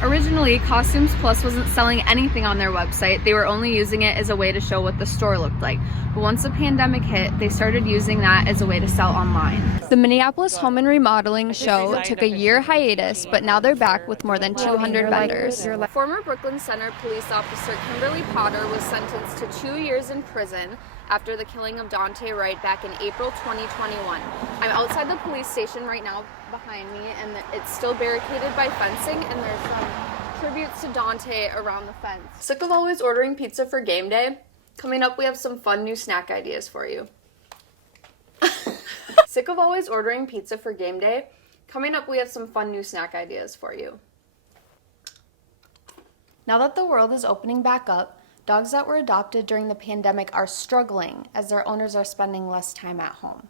Originally, Costumes Plus wasn't selling anything on their website. They were only using it as a way to show what the store looked like. But once the pandemic hit, they started using that as a way to sell online. The Minneapolis Home and Remodeling Show took a year hiatus, but now they're back with more than 200 vendors. Former Brooklyn Center police officer Kimberly Potter was sentenced to 2 years in prison after the killing of Daunte Wright back in April 2021. I'm outside the police station right now behind me, and it's still barricaded by fencing, and there's some tributes to Daunte around the fence. Sick of always ordering pizza for game day? Coming up, we have some fun new snack ideas for you. Sick of always ordering pizza for game day? Coming up, we have some fun new snack ideas for you. Now that the world is opening back up, dogs that were adopted during the pandemic are struggling as their owners are spending less time at home.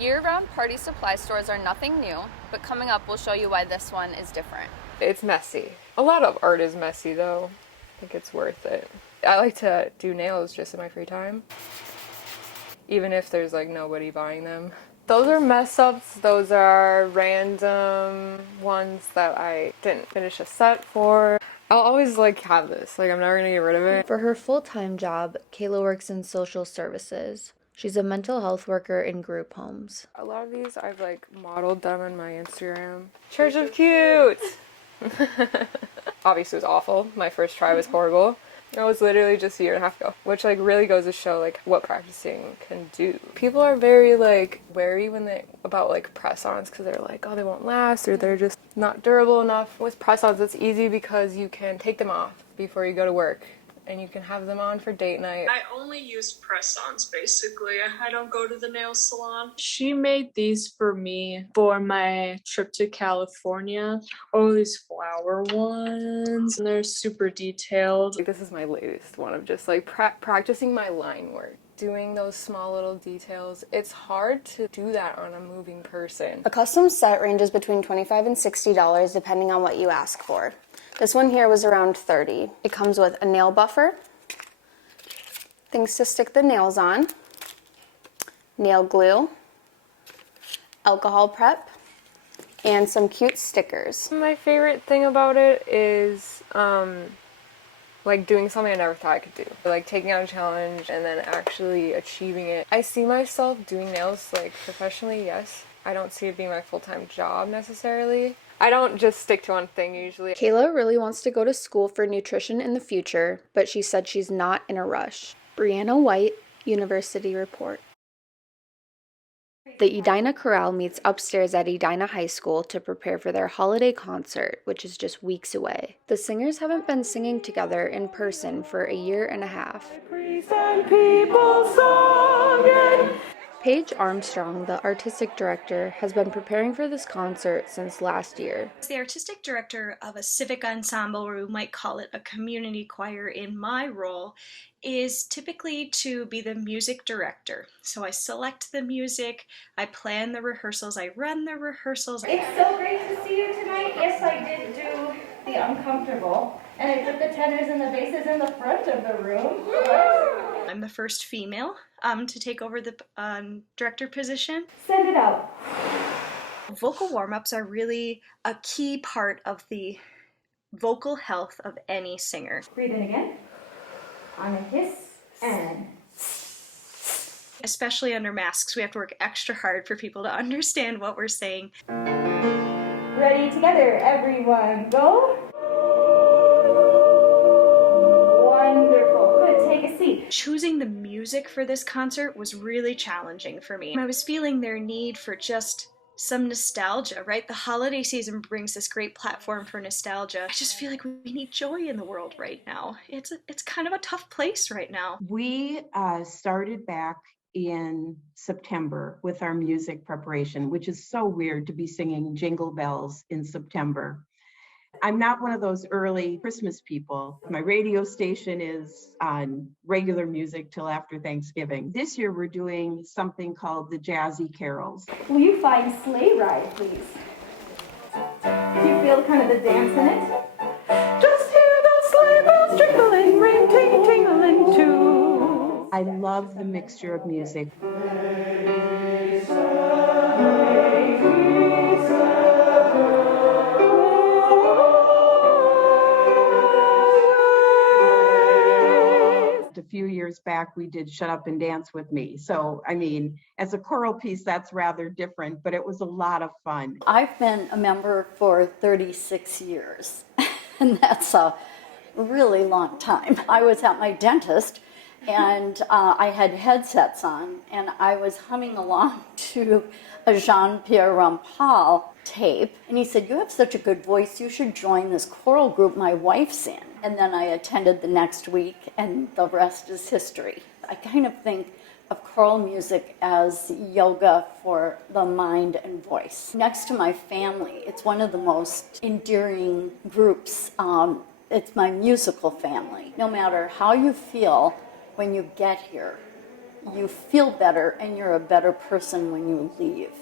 Year-round party supply stores are nothing new, but coming up we'll show you why this one is different. It's messy. A lot of art is messy though. I think it's worth it. I like to do nails just in my free time, even if there's like nobody buying them. Those are mess ups. Those are random ones that I didn't finish a set for. I'll always like have this. Like I'm never gonna get rid of it. For her full-time job, Kayla works in social services. She's a mental health worker in group homes. A lot of these I've like modeled them on my Instagram. Church of Cute! Obviously it was awful. My first try was horrible. It was literally just a year and a half ago, which like really goes to show like what practicing can do. People are very like wary about like press-ons because they're like, oh, they won't last or they're just not durable enough. With press-ons, it's easy because you can take them off before you go to work and you can have them on for date night. I only use press-ons basically. I don't go to the nail salon. She made these for me for my trip to California. Oh, these flower ones, and they're super detailed. Like, this is my latest one of just like practicing my line work. Doing those small little details. It's hard to do that on a moving person. A custom set ranges between $25 and $60 depending on what you ask for. This one here was around $30. It comes with a nail buffer, things to stick the nails on, nail glue, alcohol prep, and some cute stickers. My favorite thing about it is like doing something I never thought I could do. Like taking on a challenge and then actually achieving it. I see myself doing nails like professionally, yes. I don't see it being my full-time job necessarily. I don't just stick to one thing usually. Kayla really wants to go to school for nutrition in the future, but she said she's not in a rush. Brianna White, University Report. The Edina Chorale meets upstairs at Edina High School to prepare for their holiday concert, which is just weeks away. The singers haven't been singing together in person for a year and a half. Paige Armstrong, the artistic director, has been preparing for this concert since last year. As the artistic director of a civic ensemble, or we might call it a community choir in my role, is typically to be the music director. So I select the music, I plan the rehearsals, I run the rehearsals. It's so great to see you tonight. Yes, I did do the uncomfortable, and I put the tenors and the basses in the front of the room. I'm the first female to take over the director position. Send it out. Vocal warm-ups are really a key part of the vocal health of any singer. Breathe in again. On a hiss and. Especially under masks, we have to work extra hard for people to understand what we're saying. Ready together, everyone. Go. Wonderful. Good. Take a seat. Choosing the music for this concert was really challenging for me. I was feeling their need for just some nostalgia, right? The holiday season brings this great platform for nostalgia. I just feel like we need joy in the world right now. It's kind of a tough place right now. We started back in September with our music preparation, which is so weird to be singing Jingle Bells in September. I'm not one of those early Christmas people. My radio station is on regular music till after Thanksgiving. This year we're doing something called the Jazzy Carols. Will you find Sleigh Ride, please? Do you feel kind of the dance in it? Just hear those sleigh bells jingling, ring, ting, tingling too. I love the mixture of music. back, we did Shut Up and Dance with Me. So, I mean, as a choral piece, that's rather different, but it was a lot of fun. I've been a member for 36 years, and that's a really long time. I was at my dentist, and I had headsets on, and I was humming along to a Jean-Pierre Rampal tape, and he said, "You have such a good voice, you should join this choral group my wife's in." And then I attended the next week, and the rest is history. I kind of think of choral music as yoga for the mind and voice. Next to my family, it's one of the most endearing groups. It's my musical family. No matter how you feel when you get here, you feel better and you're a better person when you leave.